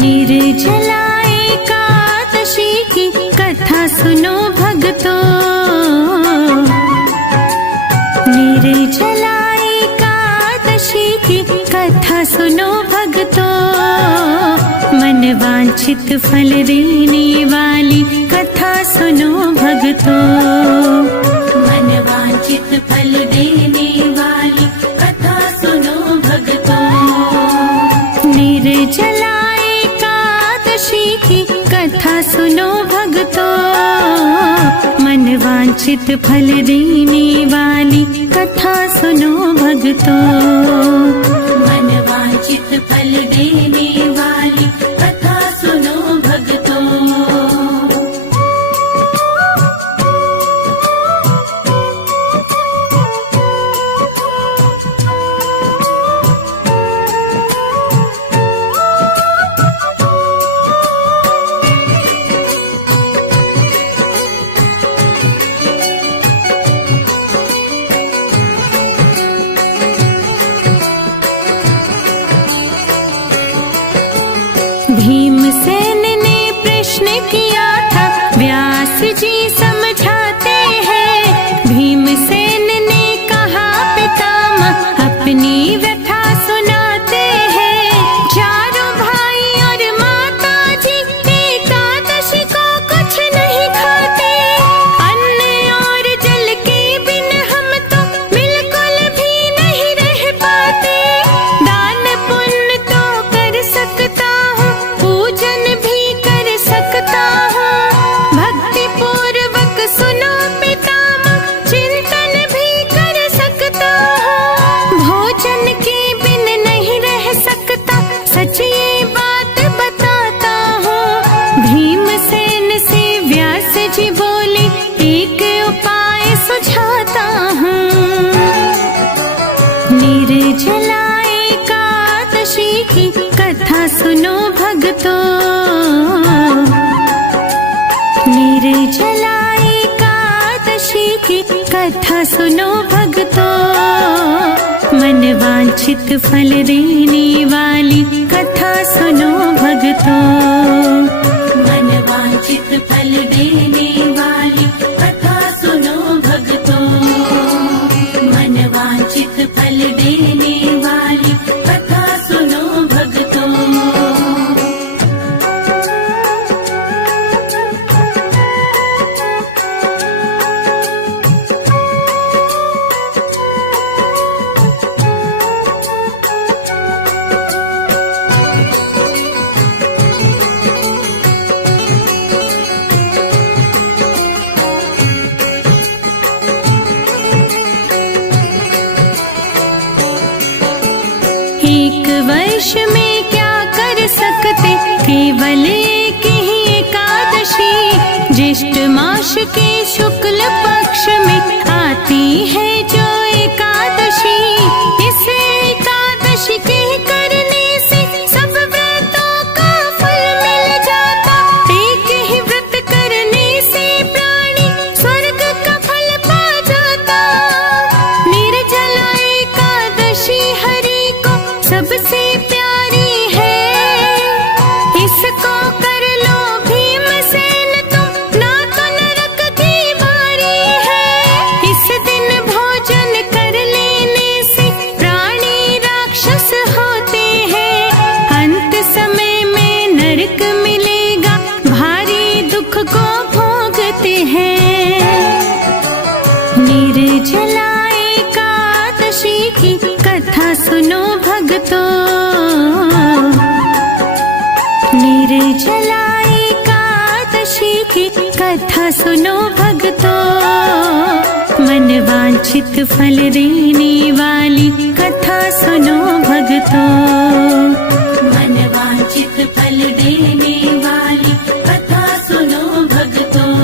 निर्जला एकादशी की कथा सुनो भक्तों। निर्जला एकादशी की कथा सुनो भक्तों। मन वांछित फल देने वाली कथा सुनो भक्तों। मन वांछित फल देने वाली कथा सुनो भक्तों। निर्जला एकादशी की कथा सुनो भक्तों। मन वांछित फल देने वाली कथा सुनो भक्तों। मन वांछित फल देने वाली कथा सुनो भक्तों। भीमसेन ने प्रश्न किया था, व्यास जी समझाते हैं। भीमसेन ने कहा पितामह अपनी व्यथा सुनाते हैं। चारों भाई और माता जी एकादशी को कुछ नहीं खाते। अन्न और जल के बिन हम तो बिल्कुल भी नहीं रह पाते। दान पुण्य तो कर सकता हूँ, पूजन भी कर सकता हूँ। भक्ति पूर्वक सुनो पितामह, चिंतन भी कर सकता हूँ। भोजन के बिन नहीं रह सकता, सच ये बात बताता हूँ। भीमसेन से व्यास जी बोले, एक उपाय सुझाता हूँ। निर्जला एकादशी की कथा सुनो भक्तों। निर्जला एकादशी की कथा सुनो भक्तों। मन वांछित फल देने वाली कथा सुनो भक्तों। मन वांछित फल देने वाली कथा सुनो भक्तों। मन वांछित फल देने वाली कथा सुनो भक्तों। एक वर्ष में क्या कर सकते, केवल एक ही एकादशी। ज्येष्ठ मास के शुक्ल पक्ष में आती है जो एकादशी। इस एकादशी के करने से सब व्रतों का फल मिल जाता। एक ही व्रत करने से प्राणी स्वर्ग का फल पा जाता। निर्जला एकादशी हरि को सबसे प्यारी है। इसको कर लो भीमसेन तुम, ना तो नरक की बारी है। इस दिन भोजन कर लेने से प्राणी राक्षस होते हैं। अंत समय में नरक मिलेगा, भारी दुख को भोगते हैं। निर्जला एकादशी की कथा सुनो भक्तों। निर्जला एकादशी की कथा सुनो भक्तों। मन वांछित फल देने वाली कथा सुनो भक्तों। मन वांछित फल देने वाली कथा सुनो भक्तों।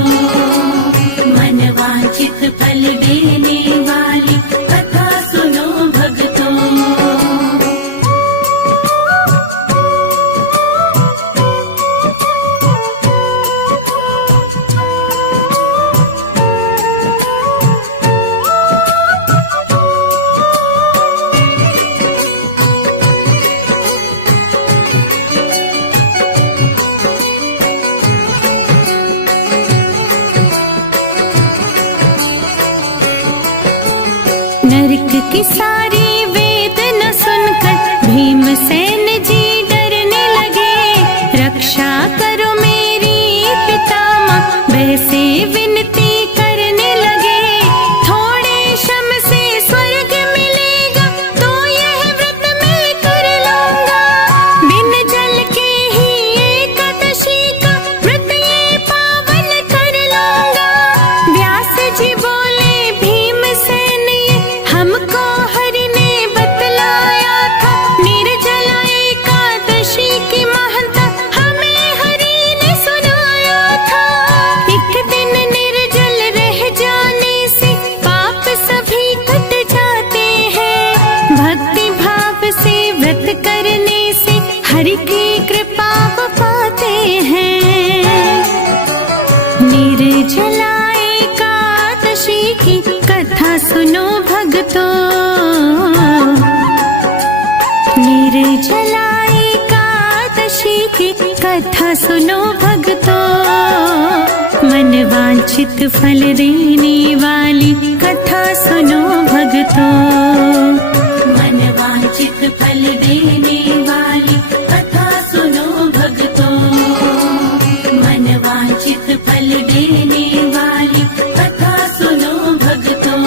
मन वांछित फल देने वाली कथा सुनो भक्तों। सारी वेद न सुनकर भीमसेन जी डरने लगे। रक्षा करो मेरी पितामह वैसे विनती करने लगे। थोड़े श्रम से स्वर्ग मिलेगा तो यह व्रत मैं कर लूंगा। बिन जल के ही एकादशी का व्रत ये पावन कर लूंगा। व्यास जी बोले भीमसेन ये हमको हरि ने बतलाया था। निर्जला एकादशी की महानता हमें हरि ने सुनाया था। एक दिन निर्जल रह जाने से पाप सभी कट जाते हैं। भक्ति भाव से व्रत करने से हरि की कृपा वो पाते हैं। निर्जला एकादशी की कथा सुनो भक्तों। निर्जला एकादशी की कथा सुनो भक्तों। मन वांछित फल देने वाली कथा सुनो भक्तों। मन वांछित फल देने वाली कथा सुनो भक्तों। मन वांछित फल देने वाली कथा सुनो भक्तों।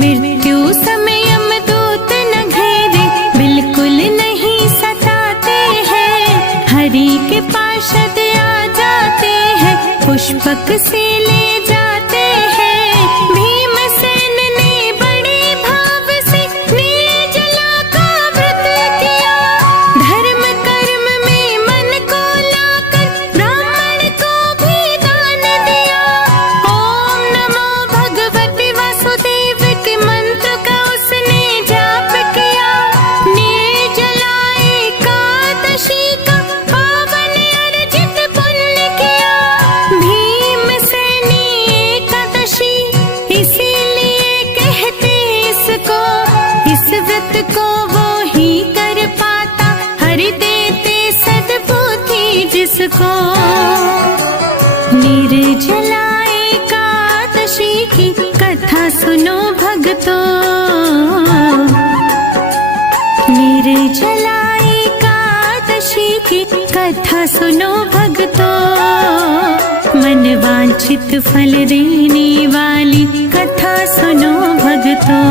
मृत्यु समय यमदूत न घेरे बिल्कुल नहीं सताते हैं। हरि के पार्षद आ जाते हैं पुष्पक से ले जाते हैं। भीमसेन ने बड़े भाव से निर्जला का व्रत किया। धर्म कर्म में मन को लाकर ब्राह्मण को भी दान दिया। ओम नमो भगवते वासुदेव के मंत्र का उसने जाप किया। निर्जला एकादशी का पावन अर्जित पुण्य किया। भीमसेनी एकादशी इसीलिए कहते इसको। इस व्रत को वो ही कर पाता हरि देते सद्बुद्धि जिसको। निर्जला एकादशी की कथा सुनो भक्तों। निर्जला एकादशी की कथा सुनो भक्तों। मन वांछित फल देने वाली कथा सुनो भक्तों।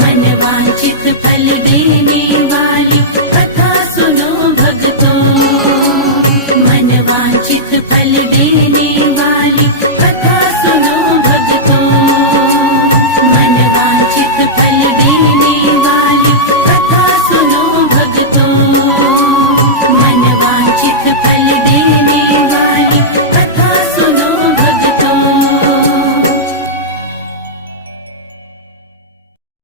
मन वांछित फल देने